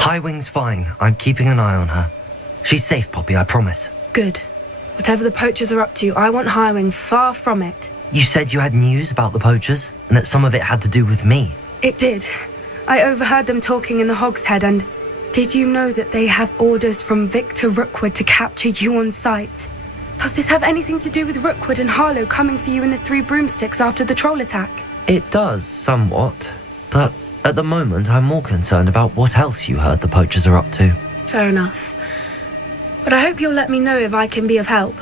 Highwing's fine. I'm keeping an eye on her. She's safe, Poppy, I promise. Good. Whatever the poachers are up to, I want Highwing far from it. You said you had news about the poachers, and that some of it had to do with me. It did. I overheard them talking in the Hogshead, and did you know that they have orders from Victor Rookwood to capture you on sight? Does this have anything to do with Rookwood and Harlow coming for you in the Three Broomsticks after the troll attack? It does, somewhat. But at the moment, I'm more concerned about what else you heard the poachers are up to. Fair enough. But I hope you'll let me know if I can be of help,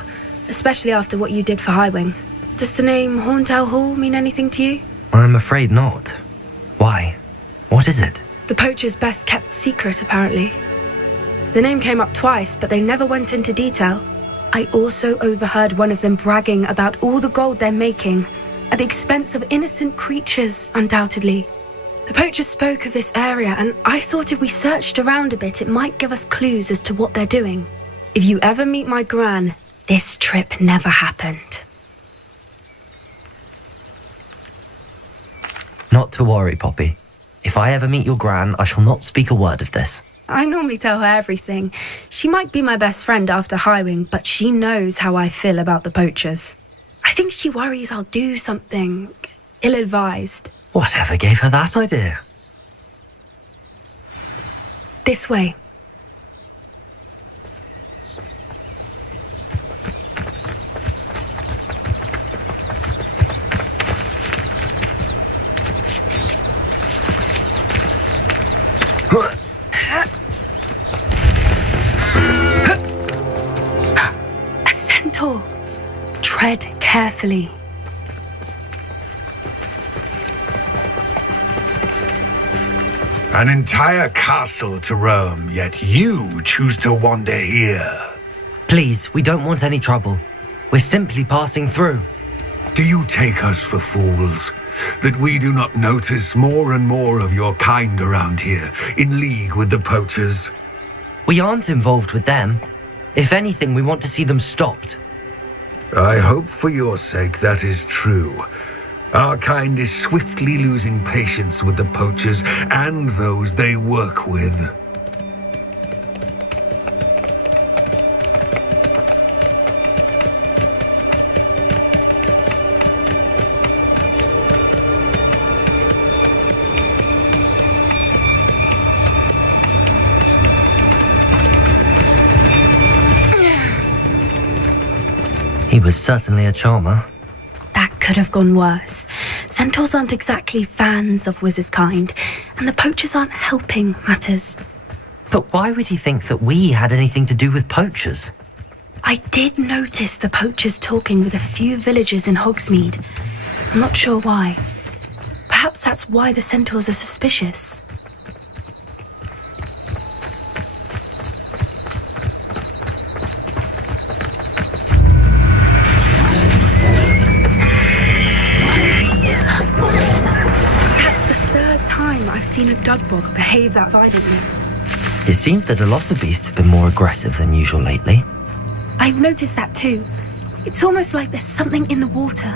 especially after what you did for Highwing. Does the name Horntail Hall mean anything to you? I'm afraid not. Why? What is it? The poacher's best-kept secret, apparently. The name came up twice, but they never went into detail. I also overheard one of them bragging about all the gold they're making, at the expense of innocent creatures, undoubtedly. The poachers spoke of this area, and I thought if we searched around a bit, it might give us clues as to what they're doing. If you ever meet my gran, this trip never happened. Not to worry, Poppy. If I ever meet your gran, I shall not speak a word of this. I normally tell her everything. She might be my best friend after Highwing, but she knows how I feel about the poachers. I think she worries I'll do something ill-advised. Whatever gave her that idea? This way. A centaur. Tread carefully. An entire castle to roam, yet you choose to wander here. Please, we don't want any trouble. We're simply passing through. Do you take us for fools? That we do not notice more and more of your kind around here, in league with the poachers? We aren't involved with them. If anything, we want to see them stopped. I hope for your sake that is true. Our kind is swiftly losing patience with the poachers and those they work with. He was certainly a charmer. That could have gone worse. Centaurs aren't exactly fans of wizard kind, and the poachers aren't helping matters. But why would he think that we had anything to do with poachers? I did notice the poachers talking with a few villagers in Hogsmeade. I'm not sure why. Perhaps that's why the centaurs are suspicious. I've seen a dugbog behave that violently. It seems that a lot of beasts have been more aggressive than usual lately. I've noticed that too. It's almost like there's something in the water.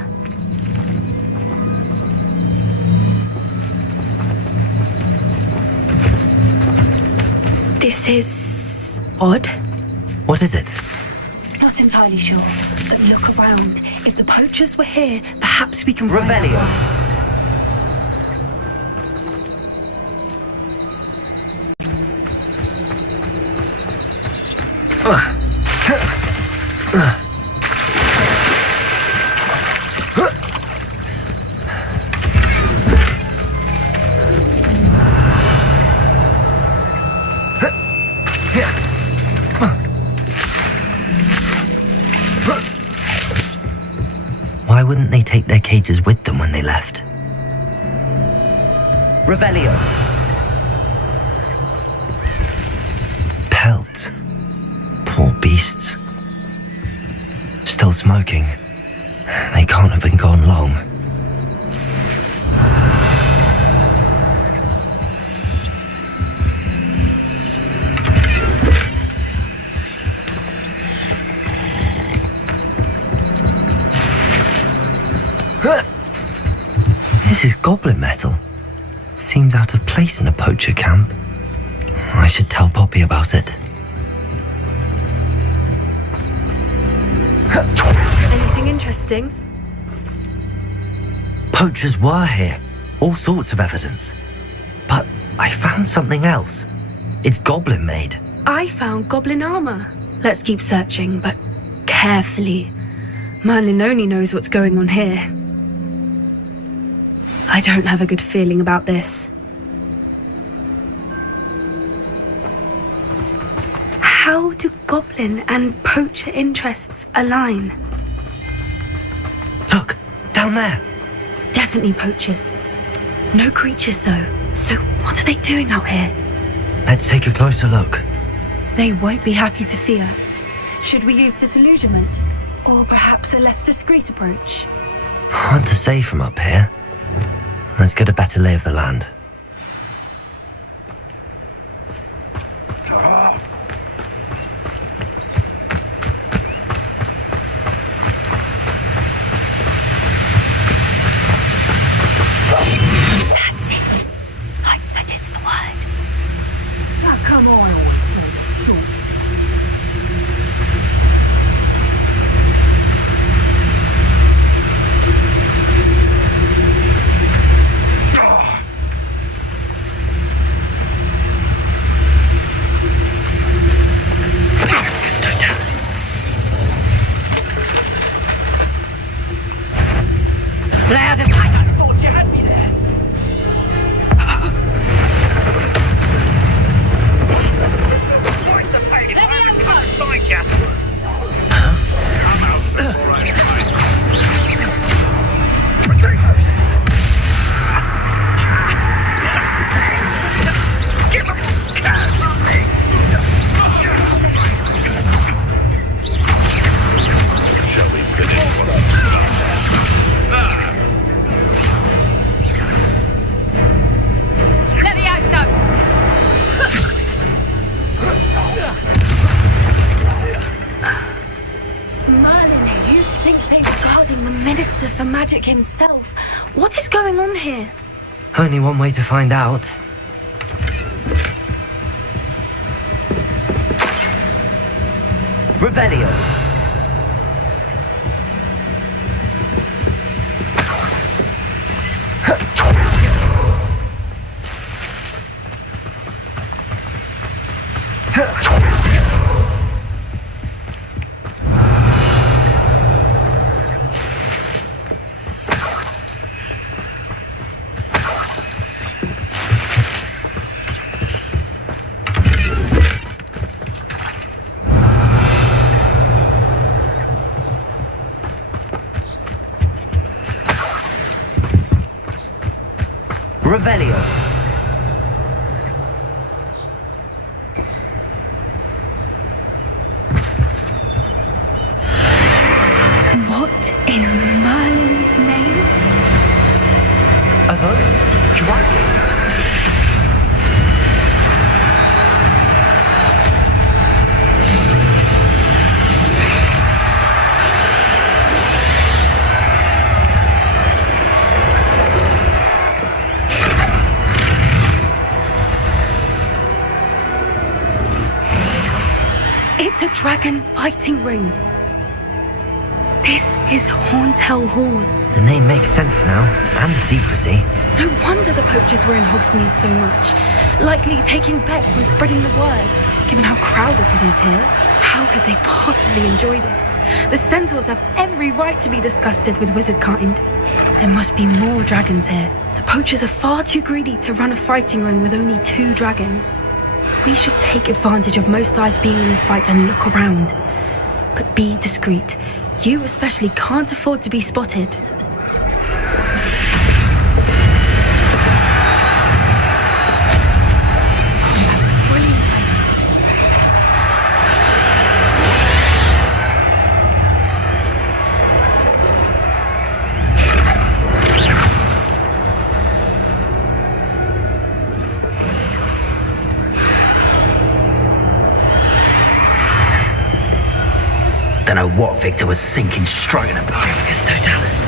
This is odd. What is it? Not entirely sure, but look around. If the poachers were here, perhaps we can find out Revelio. why. Why wouldn't they take their cages with them when they left? Revelio. Pelts. Poor beasts. Still smoking. They can't have been gone long. This is goblin metal. Seems out of place in a poacher camp. I should tell Poppy about it. Anything interesting? Poachers were here. All sorts of evidence. But I found something else. It's goblin made. I found goblin armor. Let's keep searching, but carefully. Merlin only knows what's going on here. I don't have a good feeling about this. How do goblin and poacher interests align? Look, down there. Definitely poachers. No creatures though. So what are they doing out here? Let's take a closer look. They won't be happy to see us. Should we use disillusionment? Or perhaps a less discreet approach? Hard to say from up here. Let's get a better lay of the land. That's it. Lightfooted's the word. Now come on, For magic himself. What is going on here? Only one way to find out. Revelio. Revelio. What in Merlin's name? Are those dragons? It's a dragon fighting ring. This is Hauntel Hall. The name makes sense now, and the secrecy. No wonder the poachers were in Hogsmeade so much. Likely taking bets and spreading the word, given how crowded it is here. How could they possibly enjoy this? The centaurs have every right to be disgusted with wizard kind. There must be more dragons here. The poachers are far too greedy to run a fighting ring with only 2 dragons. We should take advantage of most eyes being in the fight and look around. But be discreet. You especially can't afford to be spotted. That's brilliant. Don't know what Victor was sinking straight in a Pacificus Totalis.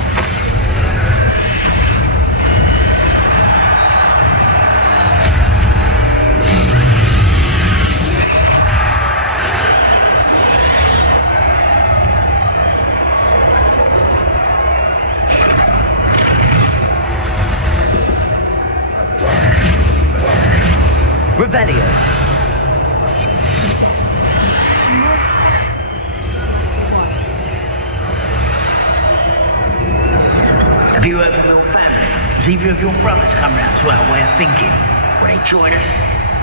Has either of your brothers come round to our way of thinking? Will they join us?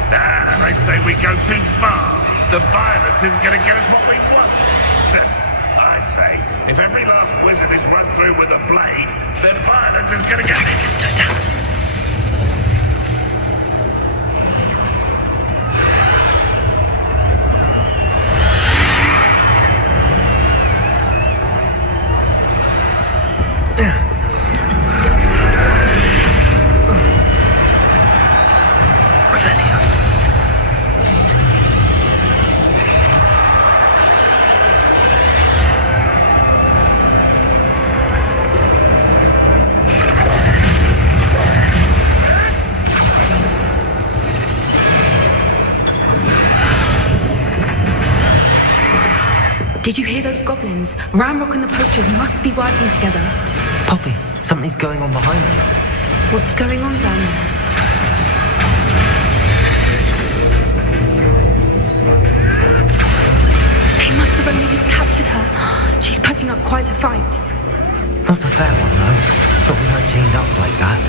They say we go too far. The violence isn't going to get us what we want. I say, if every last wizard is run through with a blade, then violence is going to get... Did you hear those goblins? Ramrock and the poachers must be working together. Poppy, something's going on behind you. What's going on down there? They must have only just captured her. She's putting up quite the fight. Not a fair one, though. Not with her chained up like that.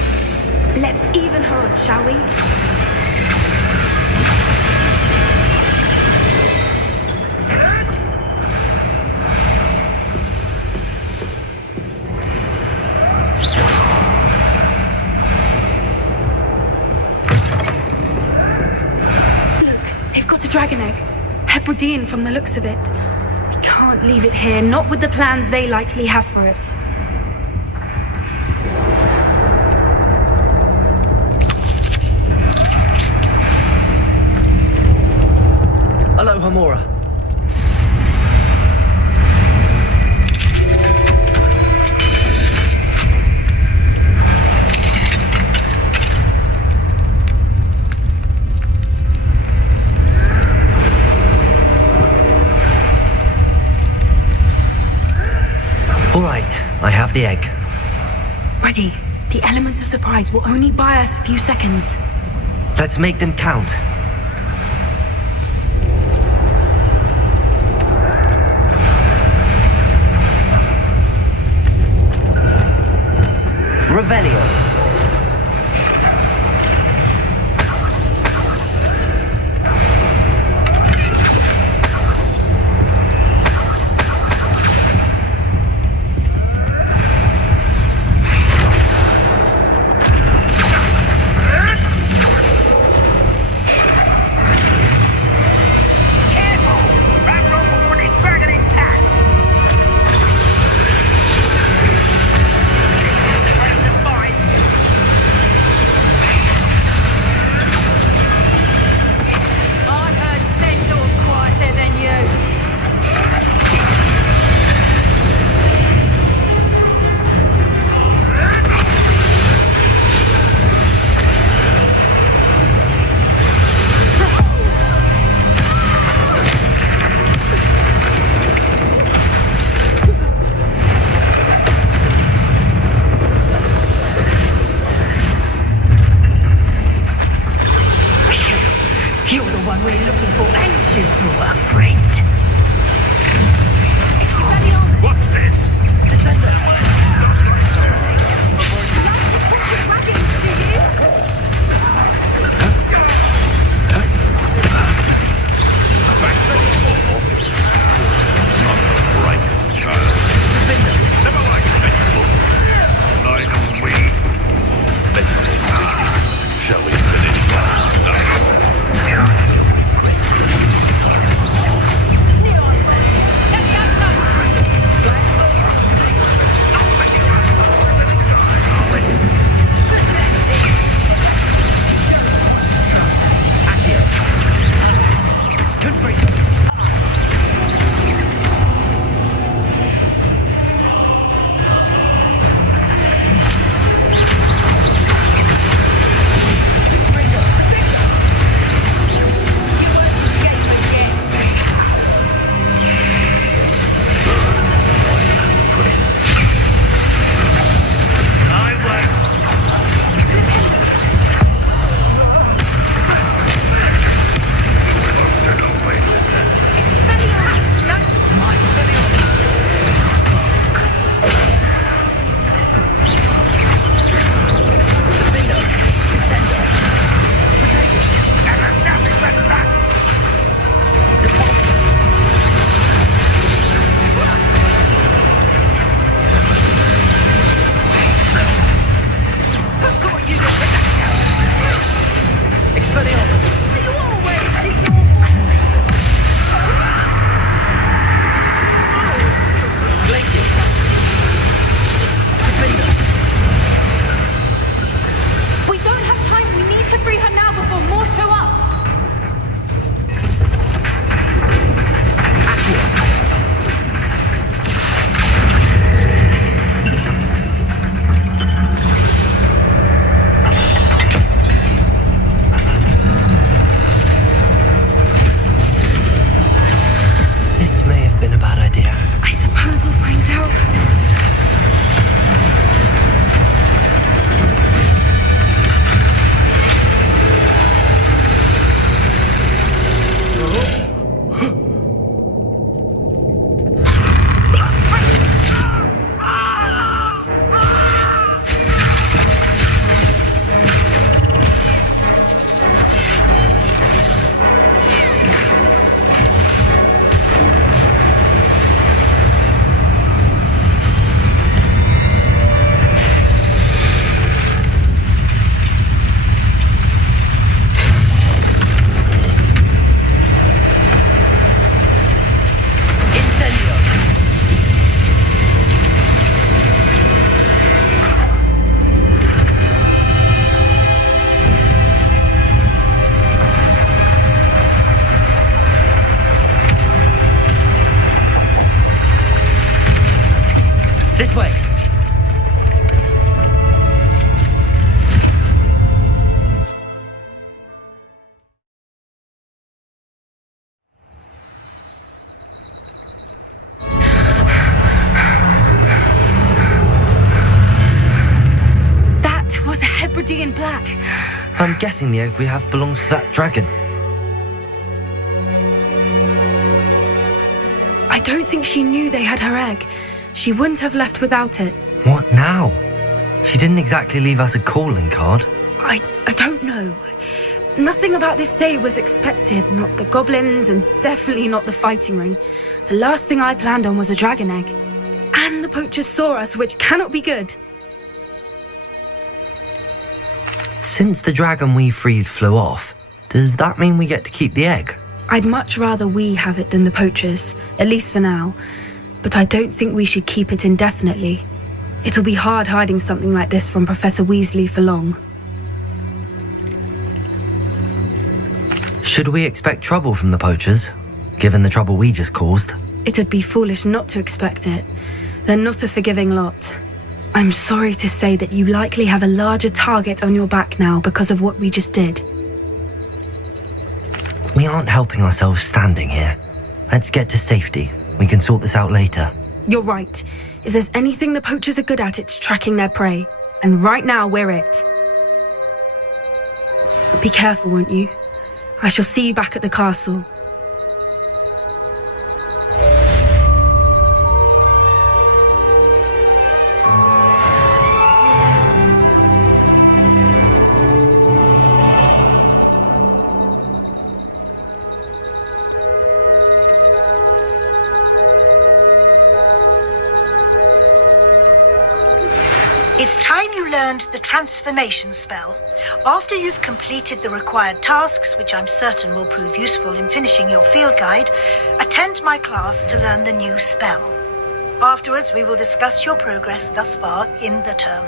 Let's even her odds, shall we? Dragon egg. Hebridean from the looks of it. We can't leave it here, not with the plans they likely have for it. Hello, Hamora. All right, I have the egg. Ready. The element of surprise will only buy us a few seconds. Let's make them count. Revelio. black. I'm guessing the egg we have belongs to that dragon. I don't think she knew they had her egg. She wouldn't have left without it. What now? She didn't exactly leave us a calling card. I don't know. Nothing about this day was expected. Not the goblins, and definitely not the fighting ring. The last thing I planned on was a dragon egg. And the poachers saw us, which cannot be good. Since the dragon we freed flew off, does that mean we get to keep the egg? I'd much rather we have it than the poachers, at least for now. But I don't think we should keep it indefinitely. It'll be hard hiding something like this from Professor Weasley for long. Should we expect trouble from the poachers, given the trouble we just caused? It'd be foolish not to expect it. They're not a forgiving lot. I'm sorry to say that you likely have a larger target on your back now because of what we just did. We aren't helping ourselves standing here. Let's get to safety. We can sort this out later. You're right. If there's anything the poachers are good at, it's tracking their prey. And right now, we're it. Be careful, won't you? I shall see you back at the castle. It's time you learned the transformation spell. After you've completed the required tasks, which I'm certain will prove useful in finishing your field guide, attend my class to learn the new spell. Afterwards, we will discuss your progress thus far in the term.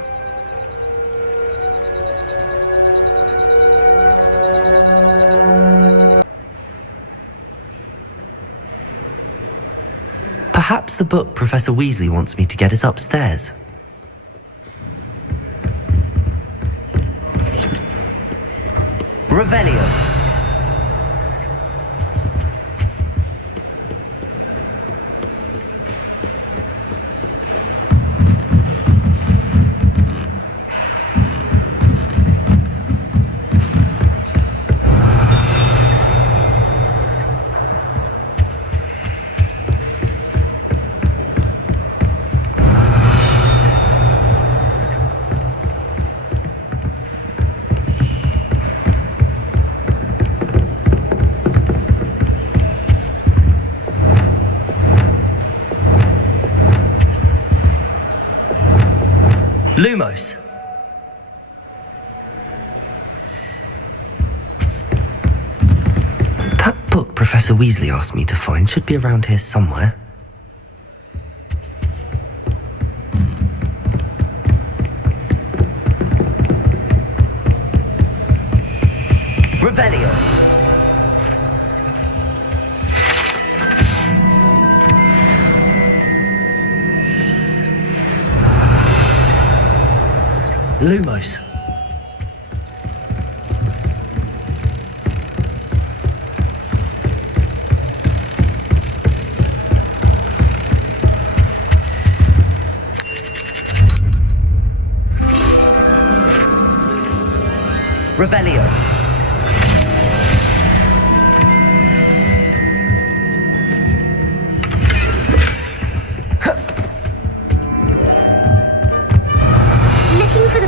Perhaps the book Professor Weasley wants me to get is upstairs. Revelio. Lumos. That book Professor Weasley asked me to find should be around here somewhere. Revelio. Lumos. Revelio.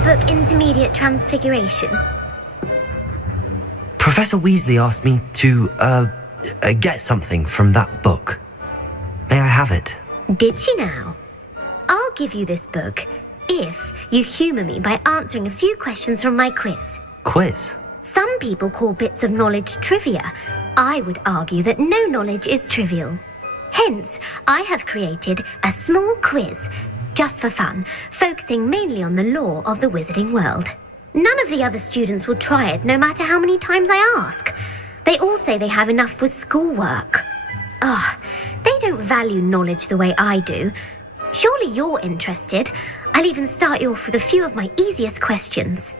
Book Intermediate Transfiguration. Professor Weasley asked me to, get something from that book. May I have it? Did she now? I'll give you this book if you humour me by answering a few questions from my quiz. Quiz? Some people call bits of knowledge trivia. I would argue that no knowledge is trivial. Hence, I have created a small quiz just for fun, focusing mainly on the lore of the wizarding world. None of the other students will try it, no matter how many times I ask. They all say they have enough with schoolwork. They don't value knowledge the way I do. Surely you're interested. I'll even start you off with a few of my easiest questions.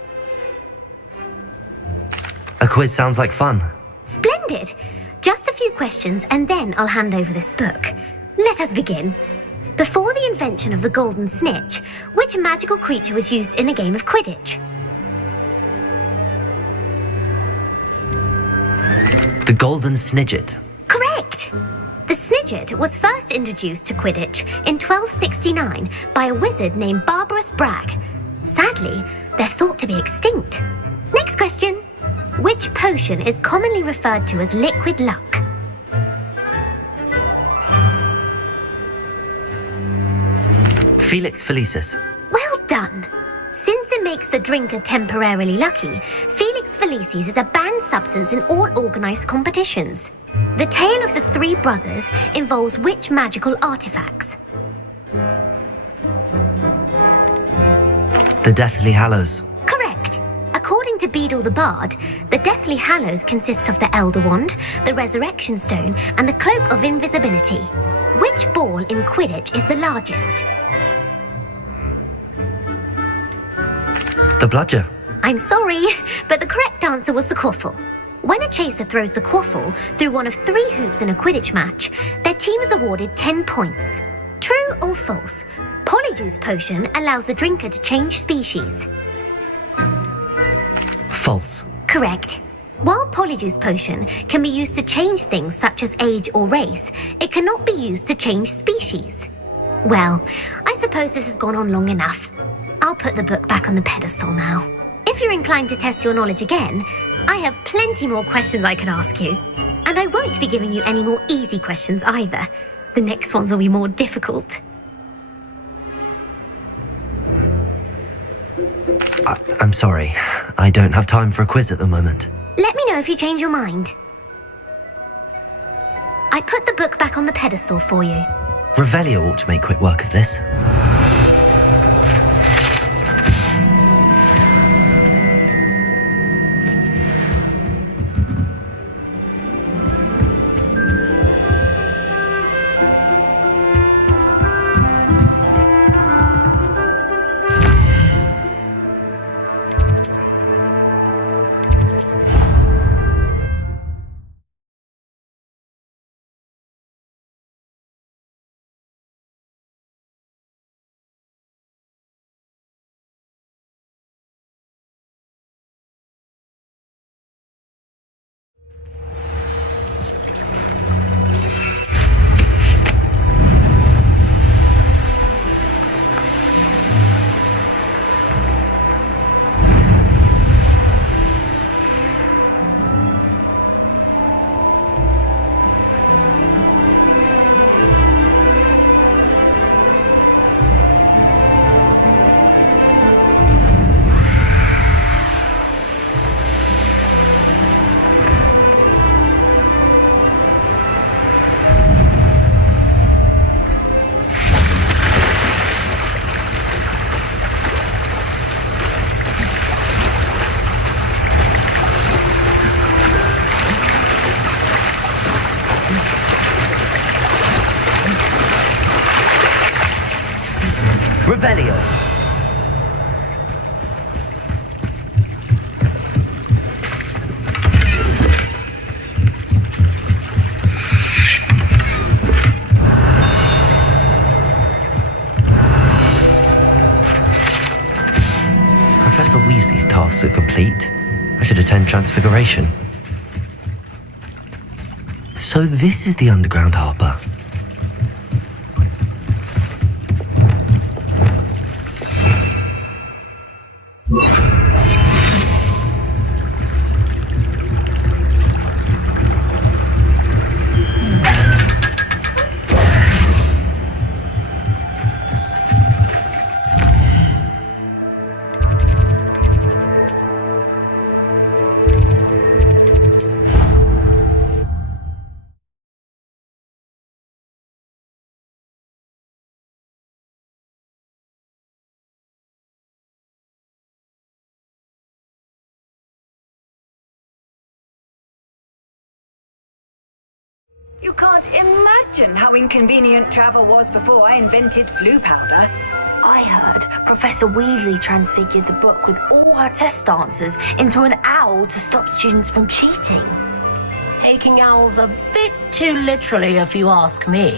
A quiz sounds like fun. Splendid! Just a few questions and then I'll hand over this book. Let us begin. Before the invention of the golden snitch, which magical creature was used in a game of Quidditch? The golden snidget. Correct! The snidget was first introduced to Quidditch in 1269 by a wizard named Barbarous Bragg. Sadly, they're thought to be extinct. Next question. Which potion is commonly referred to as liquid luck? Felix Felicis. Well done! Since it makes the drinker temporarily lucky, Felix Felicis is a banned substance in all organised competitions. The tale of the three brothers involves which magical artifacts? The Deathly Hallows. Correct! According to Beadle the Bard, the Deathly Hallows consists of the Elder Wand, the Resurrection Stone, and the Cloak of Invisibility. Which ball in Quidditch is the largest? The Bludger. I'm sorry, but the correct answer was the Quaffle. When a chaser throws the Quaffle through one of 3 hoops in a Quidditch match, their team is awarded 10 points. True or false? Polyjuice Potion allows the drinker to change species. False. Correct. While Polyjuice Potion can be used to change things such as age or race, it cannot be used to change species. Well, I suppose this has gone on long enough. I'll put the book back on the pedestal now. If you're inclined to test your knowledge again, I have plenty more questions I could ask you. And I won't be giving you any more easy questions either. The next ones will be more difficult. I'm sorry. I don't have time for a quiz at the moment. Let me know if you change your mind. I put the book back on the pedestal for you. Revelio ought to make quick work of this. Revelio. Professor Weasley's tasks are complete. I should attend Transfiguration. So this is the Underground Harbour. You can't imagine how inconvenient travel was before I invented flu powder. I heard Professor Weasley transfigured the book with all her test answers into an owl to stop students from cheating. Taking owls a bit too literally, if you ask me.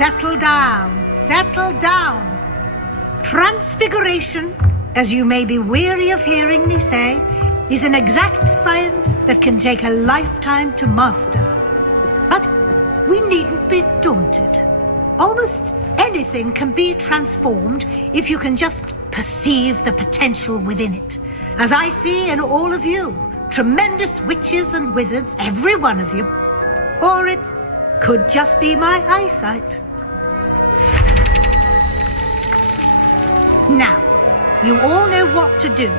settle down. Settle down. Transfiguration, as you may be weary of hearing me say, is an exact science that can take a lifetime to master. But we needn't be daunted. Almost anything can be transformed if you can just perceive the potential within it. As I see in all of you, tremendous witches and wizards, every one of you. Or it could just be my eyesight. Now, you all know what to do.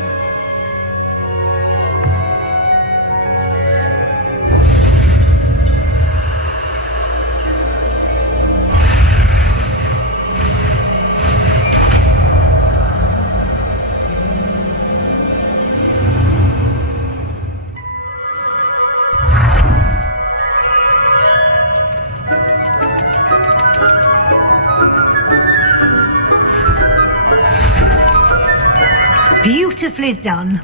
Beautifully done.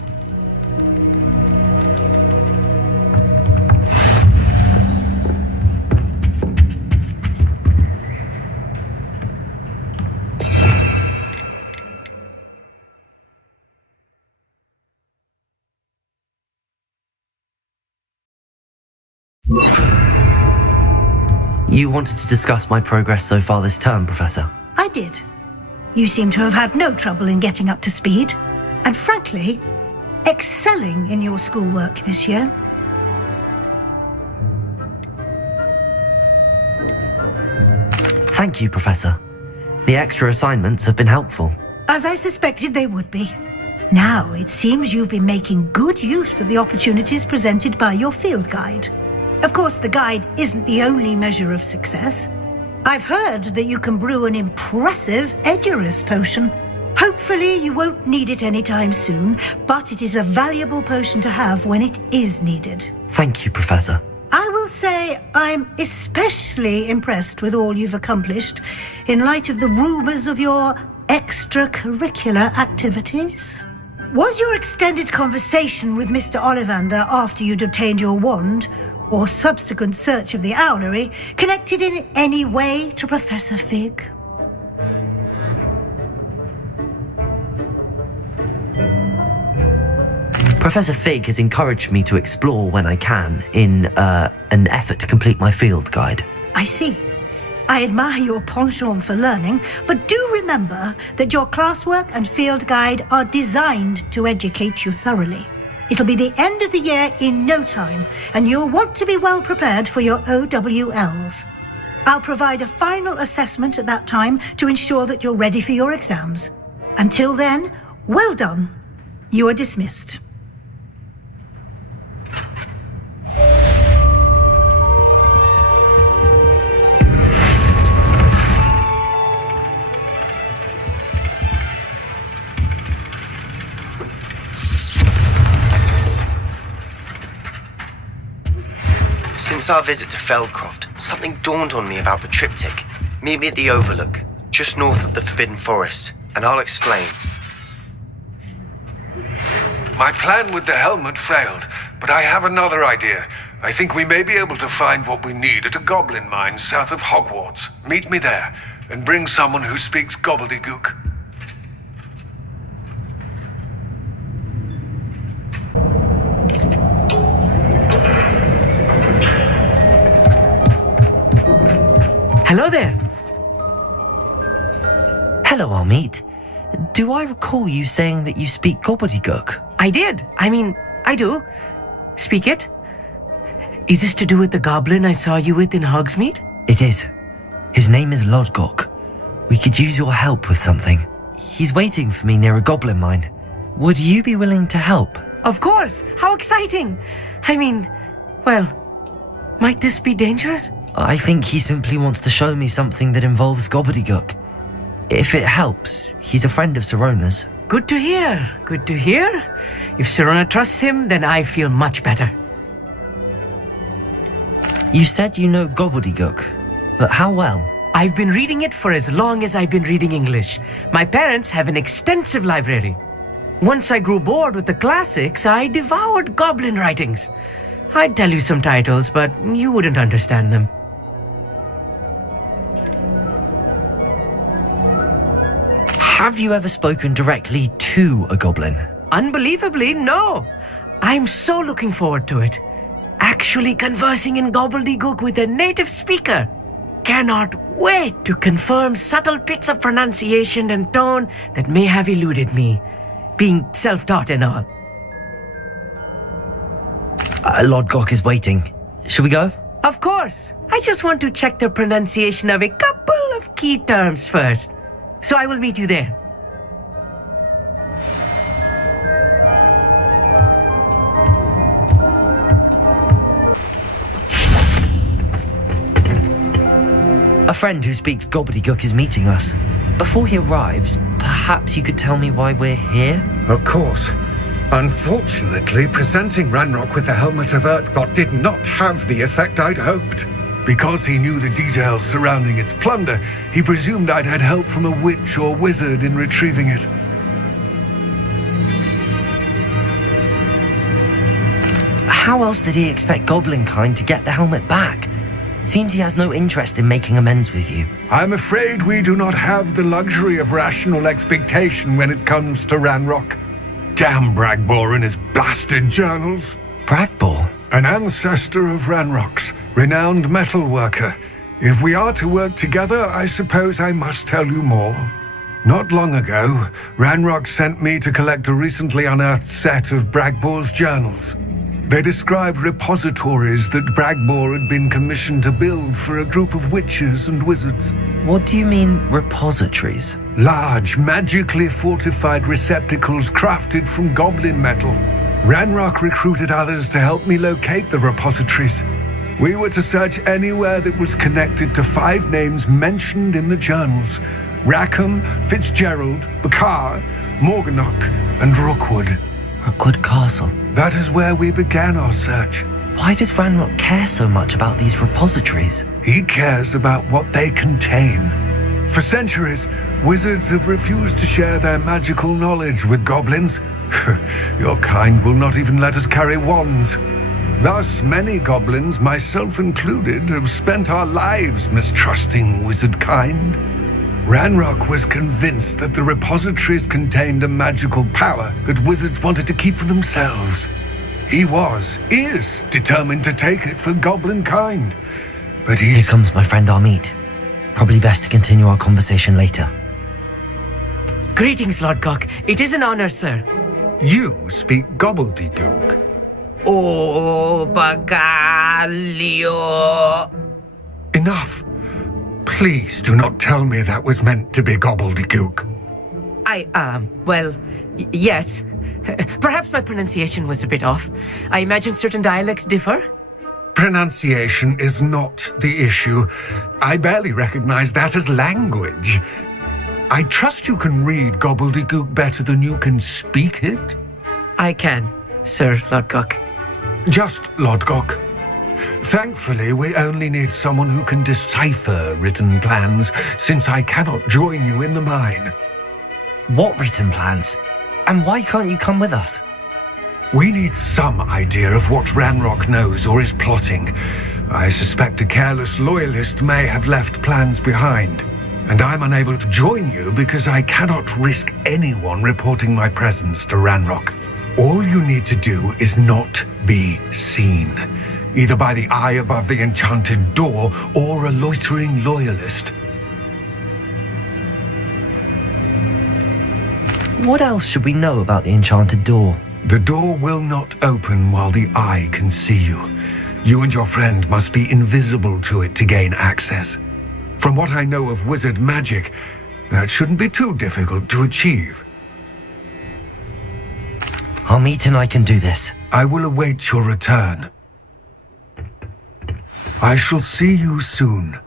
You wanted to discuss my progress so far this term, Professor? I did. You seem to have had no trouble in getting up to speed. And frankly, excelling in your schoolwork this year. Thank you, Professor. The extra assignments have been helpful. As I suspected they would be. Now, it seems you've been making good use of the opportunities presented by your field guide. Of course, the guide isn't the only measure of success. I've heard that you can brew an impressive Edurus potion. Hopefully you won't need it anytime soon, but it is a valuable potion to have when it is needed. Thank you, Professor. I will say I'm especially impressed with all you've accomplished in light of the rumors of your extracurricular activities. Was your extended conversation with Mr. Ollivander after you'd obtained your wand, or subsequent search of the owlery, connected in any way to Professor Fig? Professor Fig has encouraged me to explore when I can in an effort to complete my field guide. I see. I admire your penchant for learning, but do remember that your classwork and field guide are designed to educate you thoroughly. It'll be the end of the year in no time, and you'll want to be well prepared for your OWLs. I'll provide a final assessment at that time to ensure that you're ready for your exams. Until then, well done. You are dismissed. Since our visit to Feldcroft, something dawned on me about the triptych. Meet me at the Overlook, just north of the Forbidden Forest, and I'll explain. My plan with the helmet failed, but I have another idea. I think we may be able to find what we need at a goblin mine south of Hogwarts. Meet me there, and bring someone who speaks gobbledygook. Hello there. Hello, Amit. Do I recall you saying that you speak gobbledygook? I did. I do. Speak it. Is this to do with the goblin I saw you with in Hogsmeade? It is. His name is Lodgok. We could use your help with something. He's waiting for me near a goblin mine. Would you be willing to help? Of course. How exciting. Well, might this be dangerous? I think he simply wants to show me something that involves gobbledygook. If it helps, he's a friend of Sirona's. Good to hear. Good to hear. If Sirona trusts him, then I feel much better. You said you know gobbledygook, but how well? I've been reading it for as long as I've been reading English. My parents have an extensive library. Once I grew bored with the classics, I devoured goblin writings. I'd tell you some titles, but you wouldn't understand them. Have you ever spoken directly to a goblin? Unbelievably, no. I'm so looking forward to it. Actually conversing in gobbledygook with a native speaker. Cannot wait to confirm subtle bits of pronunciation and tone that may have eluded me, being self-taught and all. Lord Gok is waiting. Should we go? Of course. I just want to check the pronunciation of a couple of key terms first. So I will meet you there. A friend who speaks gobbledygook is meeting us. Before he arrives, perhaps you could tell me why we're here? Of course. Unfortunately, presenting Ranrock with the Helmet of Urtkot did not have the effect I'd hoped. Because he knew the details surrounding its plunder, he presumed I'd had help from a witch or wizard in retrieving it. How else did he expect Goblinkind to get the helmet back? Seems he has no interest in making amends with you. I'm afraid we do not have the luxury of rational expectation when it comes to Ranrock. Damn Bragbor and his blasted journals. Bragbor? An ancestor of Ranrock's, renowned metal worker. If we are to work together, I suppose I must tell you more. Not long ago, Ranrock sent me to collect a recently unearthed set of Bragbor's journals. They described repositories that Bragbor had been commissioned to build for a group of witches and wizards. What do you mean, repositories? Large, magically fortified receptacles crafted from goblin metal. Ranrock recruited others to help me locate the repositories. We were to search anywhere that was connected to 5 names mentioned in the journals: Rackham, Fitzgerald, Bakar, Morganach, and Rookwood. Rookwood Castle. That is where we began our search. Why does Ranrock care so much about these repositories? He cares about what they contain. For centuries, wizards have refused to share their magical knowledge with goblins. Your kind will not even let us carry wands. Thus, many goblins, myself included, have spent our lives mistrusting wizard kind. Ranrock was convinced that the repositories contained a magical power that wizards wanted to keep for themselves. He is determined to take it for goblin kind. But Here comes my friend Amit. Probably best to continue our conversation later. Greetings, Lord Gok. It is an honor, sir. You speak gobbledygook. Oh, Bagalio. Enough. Please do not tell me that was meant to be gobbledygook. Yes. Perhaps my pronunciation was a bit off. I imagine certain dialects differ. Pronunciation is not the issue. I barely recognize that as language. I trust you can read gobbledygook better than you can speak it? I can, Sir Lord Gok. Just Lord Gok. Thankfully, we only need someone who can decipher written plans, since I cannot join you in the mine. What written plans? And why can't you come with us? We need some idea of what Ranrock knows or is plotting. I suspect a careless loyalist may have left plans behind. And I'm unable to join you because I cannot risk anyone reporting my presence to Ranrock. All you need to do is not be seen, either by the eye above the enchanted door or a loitering loyalist. What else should we know about the enchanted door? The door will not open while the eye can see you. You and your friend must be invisible to it to gain access. From what I know of wizard magic, that shouldn't be too difficult to achieve. Amit and I can do this. I will await your return. I shall see you soon.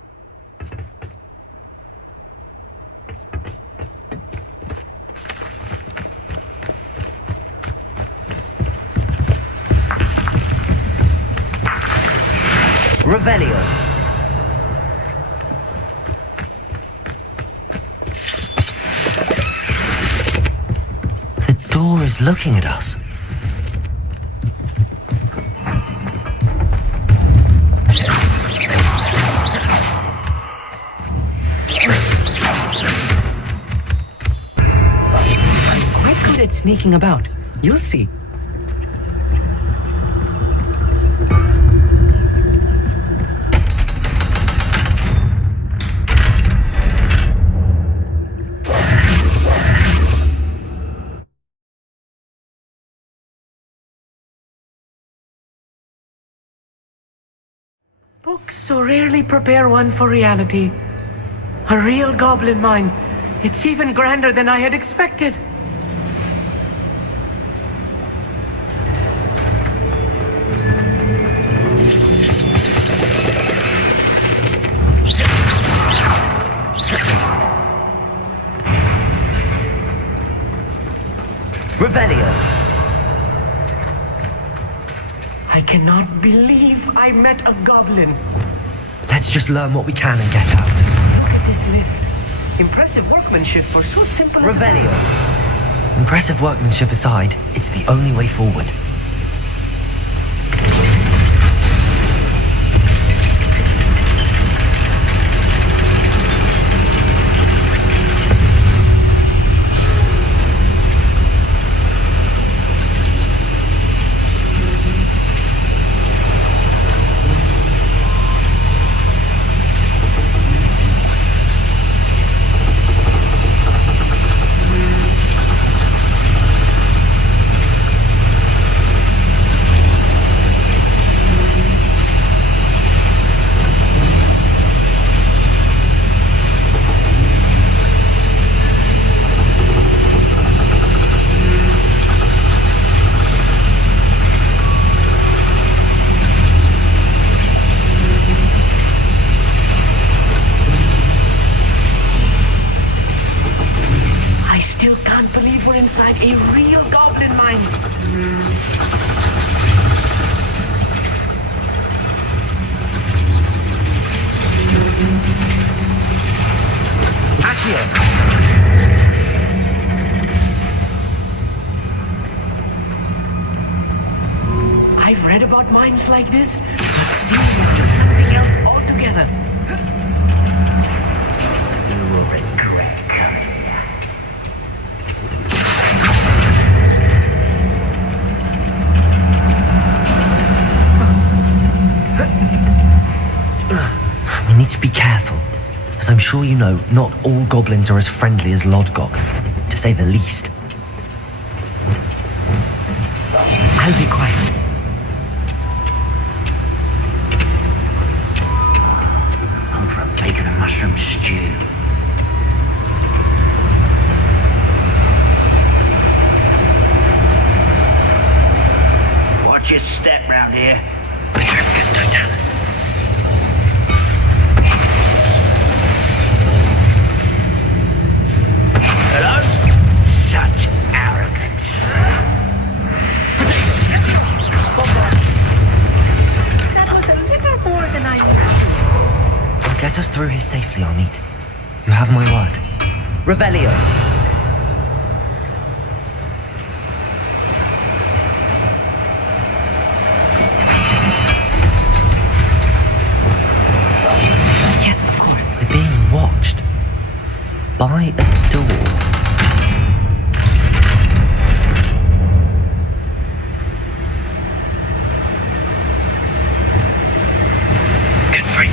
Revelio. The door is looking at us. at sneaking about. You'll see. Books so rarely prepare one for reality. A real goblin mine. It's even grander than I had expected. Revelio. I cannot believe I met a goblin. Let's just learn what we can and get out. Look at this lift. Impressive workmanship for so simple. Revelio. Impressive workmanship aside, it's the only way forward. Inside a real goblin mine. Accio. I've read about mines like this, but seeing it is something else altogether. You will regret coming. We need to be careful. As I'm sure you know, not all goblins are as friendly as Lodgok, to say the least. I'll be quiet. I'm for a bacon and mushroom stew. Watch your step round here. Petrificus totalis. Hello? Such arrogance. That was a little more than I knew. I'll get us through here safely, Amit. You have my word. Revelio. Yes, of course. We're being watched. By a door. Good freak.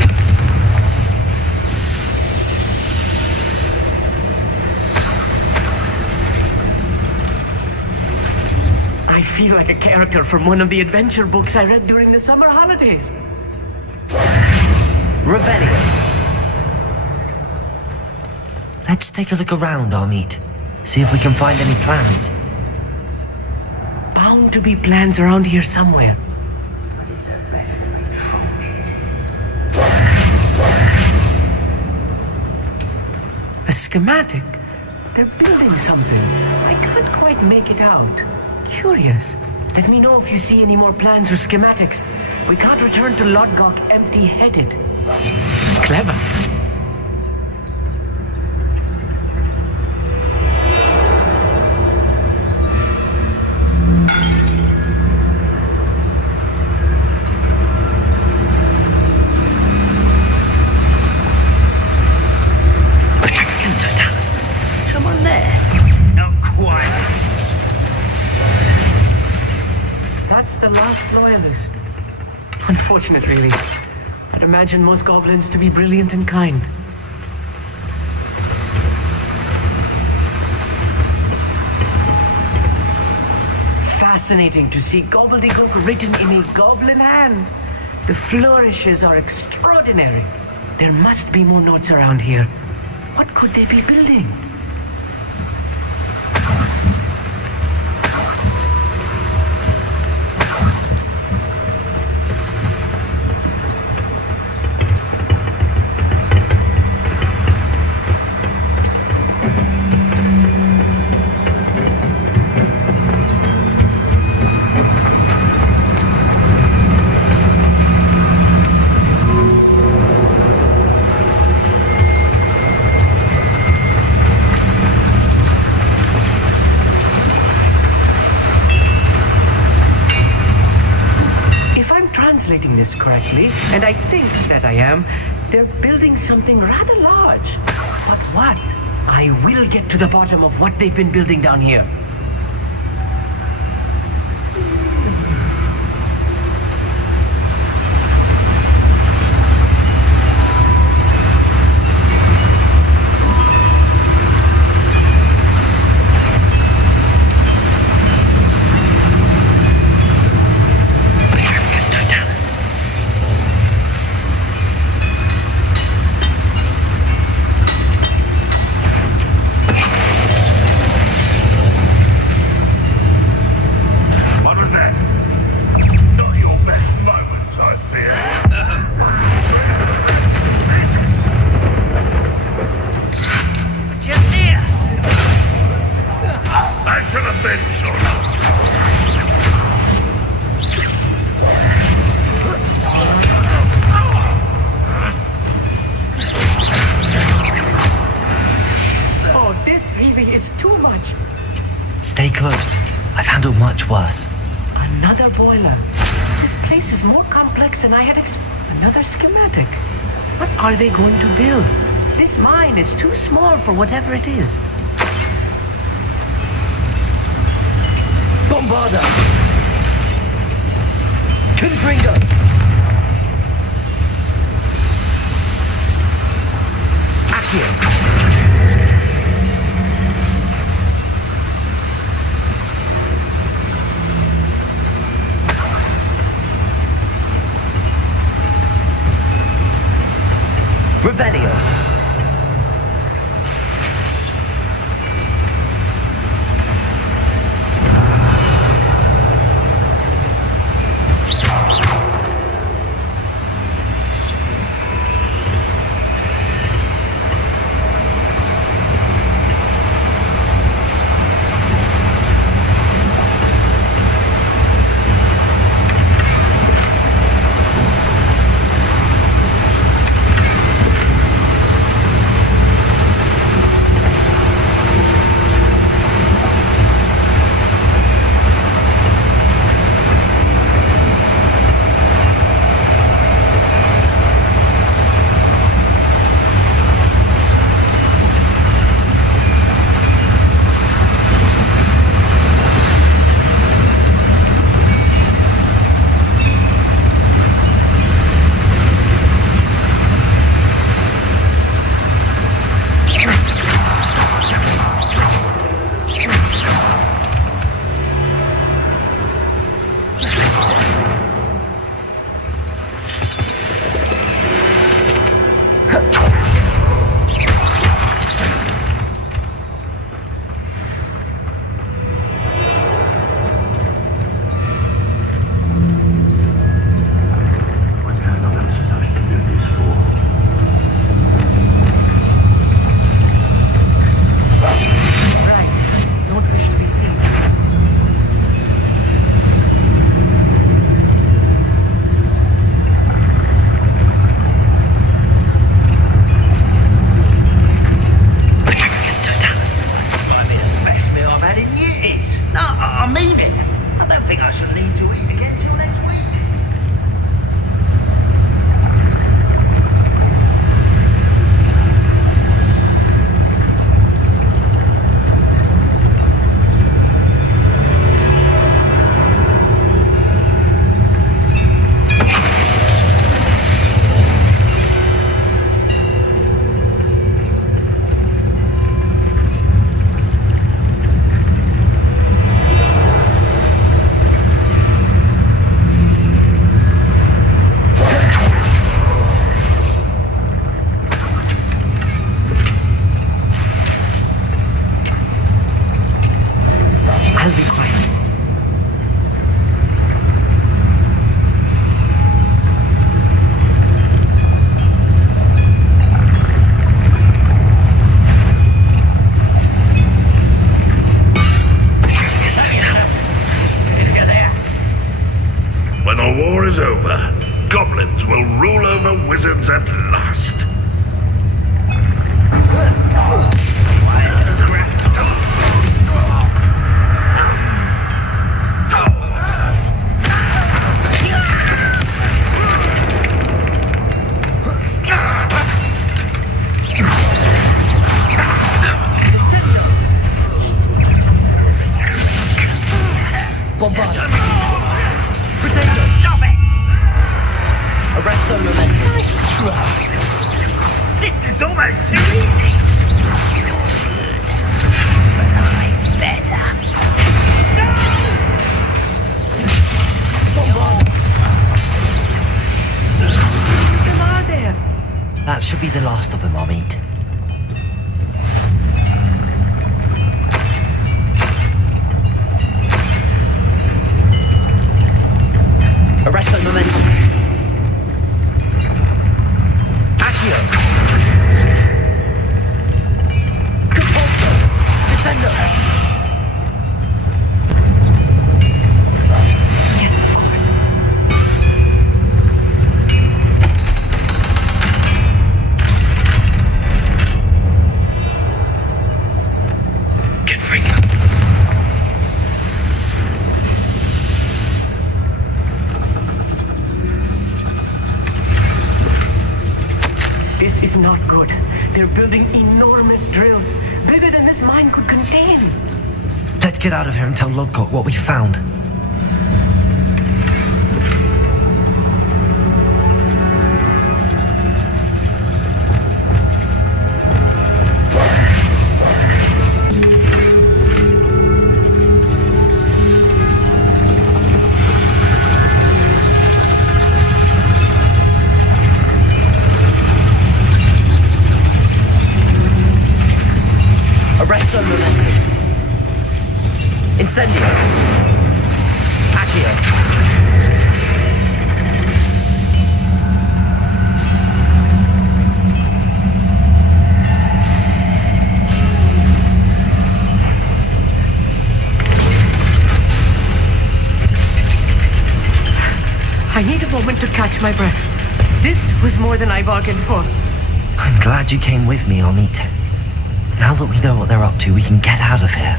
I feel like a character from one of the adventure books I read during the summer holidays. Revelio. Let's take a look around, Amit. See if we can find any plans. Bound to be plans around here somewhere. A schematic? They're building something. I can't quite make it out. Curious. Let me know if you see any more plans or schematics. We can't return to Lodgok empty-headed. Clever. Petrificus totalis. Someone there? Not quite. the last loyalist. Unfortunate, really. I'd imagine most goblins to be brilliant and kind. Fascinating to see gobbledygook written in a goblin hand. The flourishes are extraordinary. There must be more notes around here. What could they be building? Translating this correctly, and I think that I am, they're building something rather large. But what? I will get to the bottom of what they've been building down here. Stay close. I've handled much worse. Another boiler. This place is more complex than I had Another schematic. What are they going to build? This mine is too small for whatever it is. Bombarda! Confringo! Accio! Revelio. is over. Goblins will rule over wizards at last. Stop it! Arrest the momentum. This is almost too easy. But I'm better. Them are there. That should be the last of them, Amit. Arrest the momentum. Accio. Compulso. Descendo. Yes, of course. Confringo. This is not good. They're building enormous drills, bigger than this mine could contain. Let's get out of here and tell Lodgok what we found. Arrest the momentum. Incendio. Accio. I need a moment to catch my breath. This was more than I bargained for. I'm glad you came with me, Amit. Now that we know what they're up to, we can get out of here.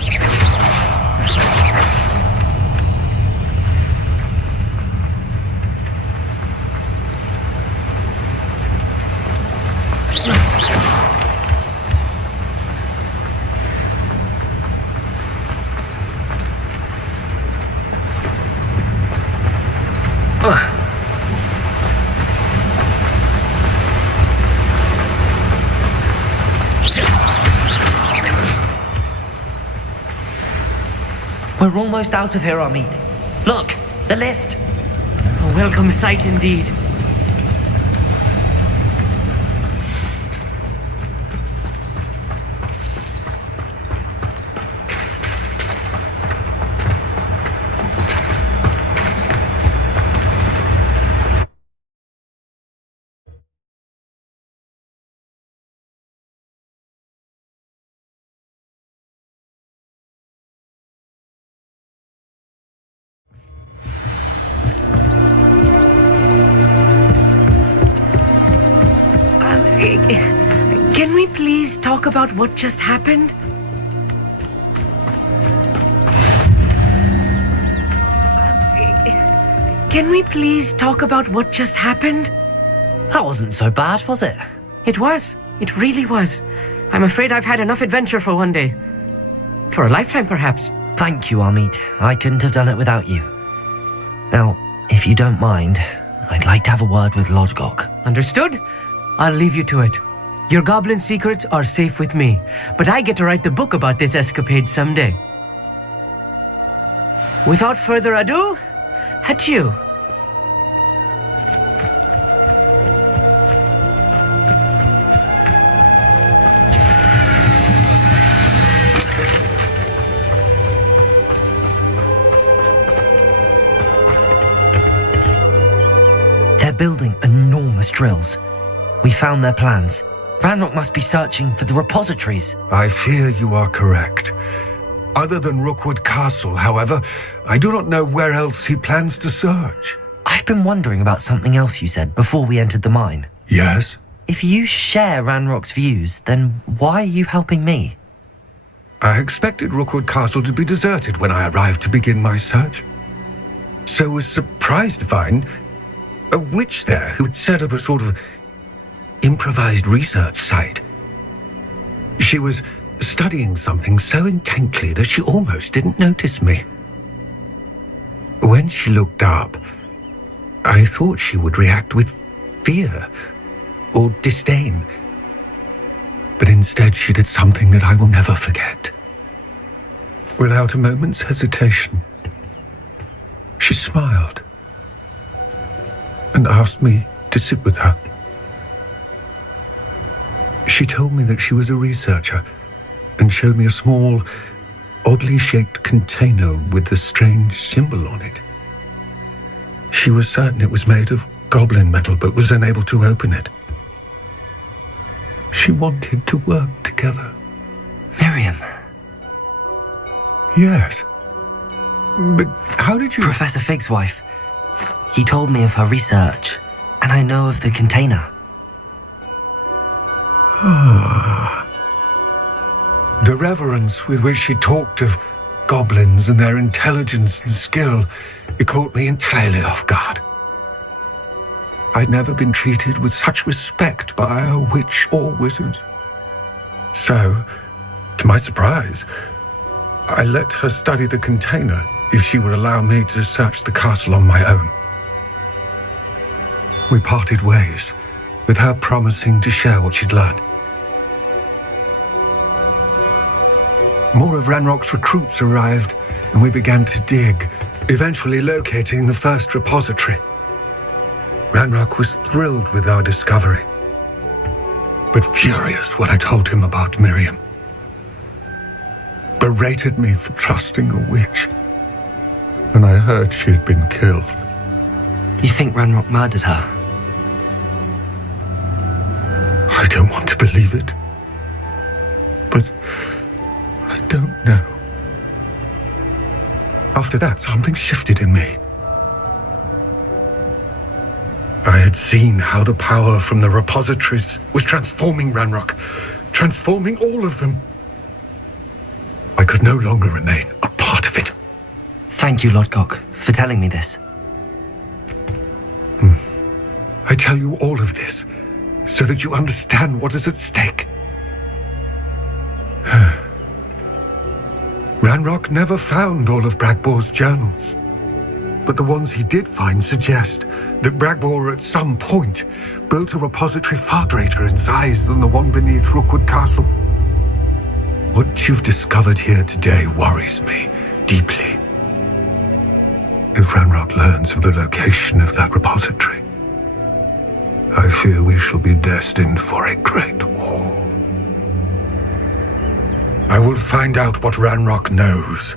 We're almost out of here, Amit. Look, the lift. A welcome sight indeed. Can we please talk about what just happened? Can we please talk about what just happened? That wasn't so bad, was it? It was. It really was. I'm afraid I've had enough adventure for one day. For a lifetime, perhaps. Thank you, Amit. I couldn't have done it without you. Now, if you don't mind, I'd like to have a word with Lodgok. Understood? I'll leave you to it. Your goblin secrets are safe with me, but I get to write the book about this escapade someday. Without further ado, adieu. They're building enormous drills. We found their plans. Ranrock must be searching for the repositories. I fear you are correct. Other than Rookwood Castle, however, I do not know where else he plans to search. I I've been wondering about something else you said before we entered the mine. Yes? If you share Ranrock's views, then why are you helping me? I expected Rookwood Castle to be deserted when I arrived to begin my search. So was surprised to find a witch there who'd set up a sort of improvised research site. She was studying something so intently that she almost didn't notice me. When she looked up, I thought she would react with fear or disdain. But instead she did something that I will never forget. Without a moment's hesitation, she smiled and asked me to sit with her. She told me that she was a researcher and showed me a small, oddly shaped container with a strange symbol on it. She was certain it was made of goblin metal, but was unable to open it. She wanted to work together. Miriam. Yes. But how did you... Professor Fig's wife. He told me of her research, and I know of the container. Ah. The reverence with which she talked of goblins and their intelligence and skill, it caught me entirely off guard. I'd never been treated with such respect by a witch or wizard. So, to my surprise, I let her study the container if she would allow me to search the castle on my own. We parted ways, with her promising to share what she'd learned. More of Ranrock's recruits arrived, and we began to dig, eventually locating the first repository. Ranrock was thrilled with our discovery, but furious when I told him about Miriam. Berated me for trusting a witch, and I heard she had been killed. You think Ranrock murdered her? I don't want to believe it, but I don't know. After that, something shifted in me. I had seen how the power from the repositories was transforming Ranrock, transforming all of them. I could no longer remain a part of it. Thank you, Lodgok, for telling me this. I tell you all of this so that you understand what is at stake. Ranrock never found all of Bragbor's journals, but the ones he did find suggest that Bragbor at some point built a repository far greater in size than the one beneath Rookwood Castle. What you've discovered here today worries me deeply. If Ranrock learns of the location of that repository, I fear we shall be destined for a great war. I will find out what Ranrock knows.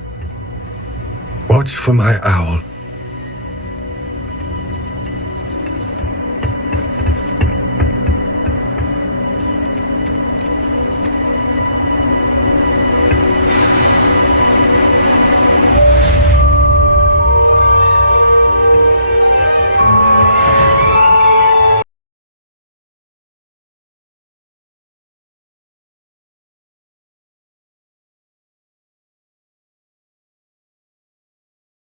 Watch for my owl